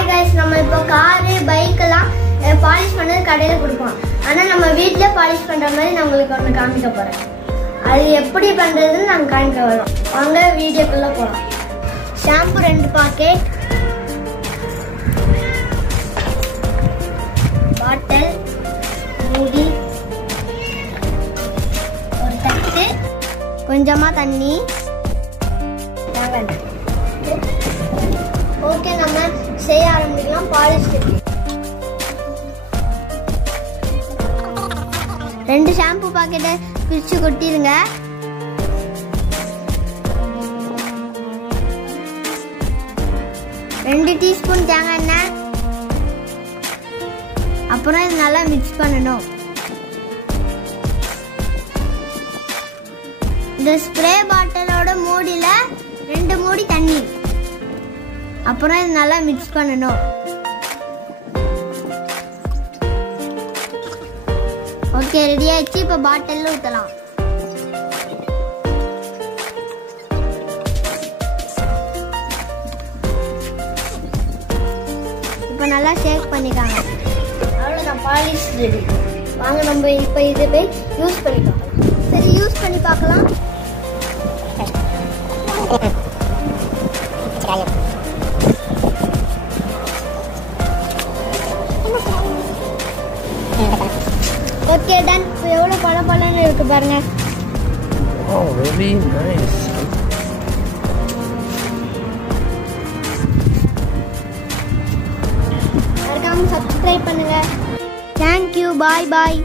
Hi guys நம்ம இப்போ car bike எல்லாம் பாலிஷ் பண்ணது கடையில கொடுப்போம். ஆனா நம்ம வீட்ல பாலிஷ் பண்ற மாதிரி நான் உங்களுக்கு ஒன்னு காமிக்க போறேன். அது எப்படி பண்றதுன்னு நான் காமிக்க வரோம். வாங்க வீடியோக்குள்ள போலாம். ஷாம்பு 2 பாக்கெட், பாட்டில், மூடி, ஒரு தட்டு, கொஞ்சமா தண்ணி. ஓகே நம்ம செய்ய ஆரம்பிக்கலாம். பாலிஷ் 2 ஷாம்பு பாக்கெட்டை பிரிச்சு கொட்டிடுங்க. ரெண்டு டீஸ்பூன் தேங்காய் எண்ணெய். அப்புறம் இது நல்லா மிக்ஸ் பண்ணணும். இந்த ஸ்ப்ரே பாட்டிலோட மூடியில 2 மூடி தண்ணி. அப்புறம் இது நல்லா மிக்ஸ் பண்ணணும். ஓகே ரெடி ஆயிடுச்சு. இப்போ பாட்டில்ல ஊற்றலாம். இப்போ நல்லா ஷேக் பண்ணிக்காங்க. அவ்வளோதான், பாலிஷ் ரெடி. வாங்க நம்ம இப்போ இதை போய் யூஸ் பண்ணி பார்க்கலாம். சரி யூஸ் பண்ணி பார்க்கலாம். Okay done. இப்போ எவ்வளோ பளபளன்னு இருக்கு பாருங்க. Oh, really nice. மறக்காம சப்ஸ்கிரைப் பண்ணுங்க. Thank you. Bye bye.